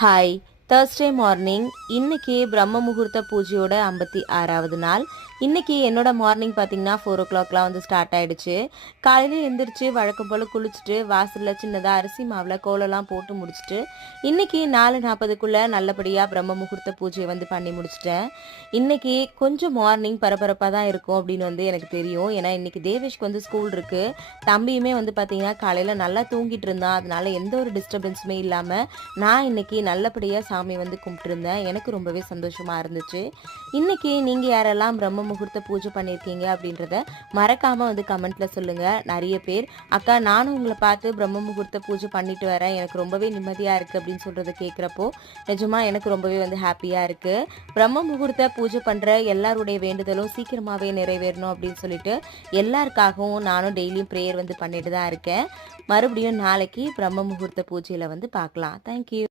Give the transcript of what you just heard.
Hi, Thursday morning. இன்னைக்கு பிரம்ம முகூர்த்த பூஜையோட 56வது நாள். இன்னைக்கு என்னோட மார்னிங் பார்த்தீங்கன்னா 4 o'clockலாம் வந்து ஸ்டார்ட் ஆயிடுச்சு. காலையில எந்திரிச்சு வழக்கம் போல் குளிச்சுட்டு வாசலில் சின்னதாக அரிசி மாவில் கோலம்லாம் போட்டு முடிச்சுட்டு இன்னைக்கு 4:40க்குள்ளே நல்லபடியாக பிரம்ம முகூர்த்த பூஜையை வந்து பண்ணி முடிச்சிட்டேன். இன்னைக்கு கொஞ்சம் மார்னிங் பரபரப்பாக தான் இருக்கும் அப்படின்னு வந்து எனக்கு தெரியும். ஏன்னா இன்னைக்கு தேவேஷ்க்கு வந்து ஸ்கூல் இருக்குது. தம்பியுமே வந்து பார்த்தீங்கன்னா காலையில் நல்லா தூங்கிட்டு இருந்தான். அதனால எந்த ஒரு டிஸ்டர்பன்ஸுமே இல்லாமல் நான் இன்னைக்கு நல்லபடியாக சாமி வந்து கும்பிட்டுருந்தேன். எனக்கு ரொம்பவே சந்தோஷமாக இருந்துச்சு. இன்னைக்கு நீங்கள் யாரெல்லாம் பிரம்ம முகூர்த்த பூஜை பண்ணியிருக்கீங்க அப்படின்றத மறக்காமல் வந்து கமெண்ட்டில் சொல்லுங்கள். நிறைய பேர் அக்கா நானும் உங்களை பார்த்து பிரம்ம முகூர்த்த பூஜை பண்ணிட்டு வரேன், எனக்கு ரொம்பவே நிம்மதியாக இருக்குது அப்படின்னு சொல்கிறத கேட்குறப்போ நிஜமாக எனக்கு ரொம்பவே வந்து ஹாப்பியாக இருக்குது. பிரம்ம முகூர்த்த பூஜை பண்ணுற எல்லாருடைய வேண்டுதலும் சீக்கிரமாகவே நிறைவேறணும் அப்படின்னு சொல்லிட்டு எல்லாருக்காகவும் நானும் டெய்லியும் ப்ரேயர் வந்து பண்ணிட்டு தான் இருக்கேன். மறுபடியும் நாளைக்கு பிரம்ம முகூர்த்த பூஜையில் வந்து பார்க்கலாம். தேங்க்யூ.